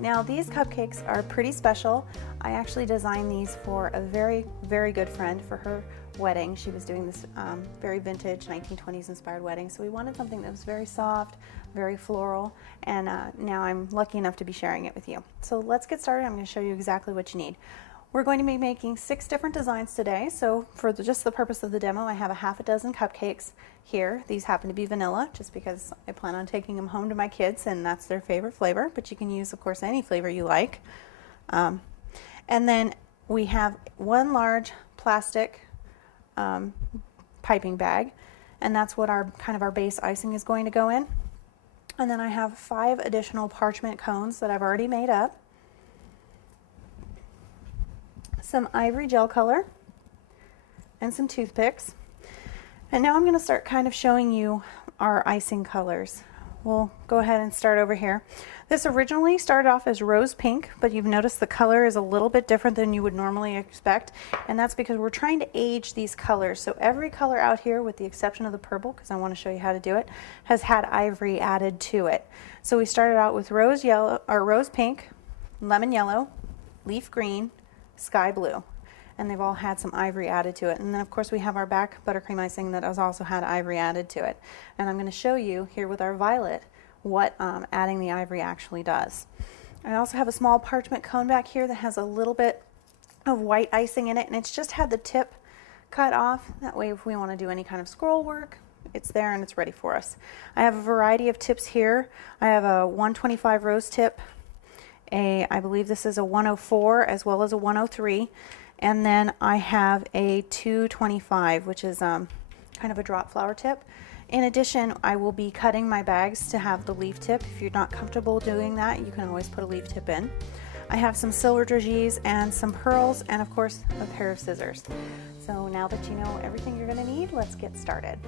Now these cupcakes are pretty special. I actually designed these for a very, very good friend for her wedding. She was doing this very vintage 1920s inspired wedding, so we wanted something that was very soft, very floral, and now I'm lucky enough to be sharing it with you. So let's get started. I'm going to show you exactly what you need. We're going to be making 6 different designs today, so for just the purpose of the demo, I have a half a dozen cupcakes here. These happen to be vanilla, just because I plan on taking them home to my kids and that's their favorite flavor, but you can use, of course, any flavor you like. And then we have one large plastic piping bag, and that's what our base icing is going to go in. And then I have 5 additional parchment cones that I've already made up, some ivory gel color, and some toothpicks. And now I'm going to start kind of showing you our icing colors. We'll go ahead and start over here. This originally started off as rose pink, but you've noticed the color is a little bit different than you would normally expect, and that's because we're trying to age these colors. So every color out here, with the exception of the purple, because I want to show you how to do it, has had ivory added to it. So we started out with rose yellow, or rose pink, lemon yellow, leaf green, sky blue, and they've all had some ivory added to it. And then of course we have our back buttercream icing that has also had ivory added to it. And I'm going to show you here with our violet what adding the ivory actually does. I also have a small parchment cone back here that has a little bit of white icing in it, and it's just had the tip cut off. That way if we want to do any kind of scroll work, it's there and it's ready for us. I have a variety of tips here. I have a 125 rose tip, I believe this is a 104 as well as a 103, and then I have a 225, which is kind of a drop flower tip. In addition, I will be cutting my bags to have the leaf tip. If you're not comfortable doing that, you can always put a leaf tip in. I have some silver dragees and some pearls, and of course a pair of scissors. So now that you know everything you're going to need, let's get started.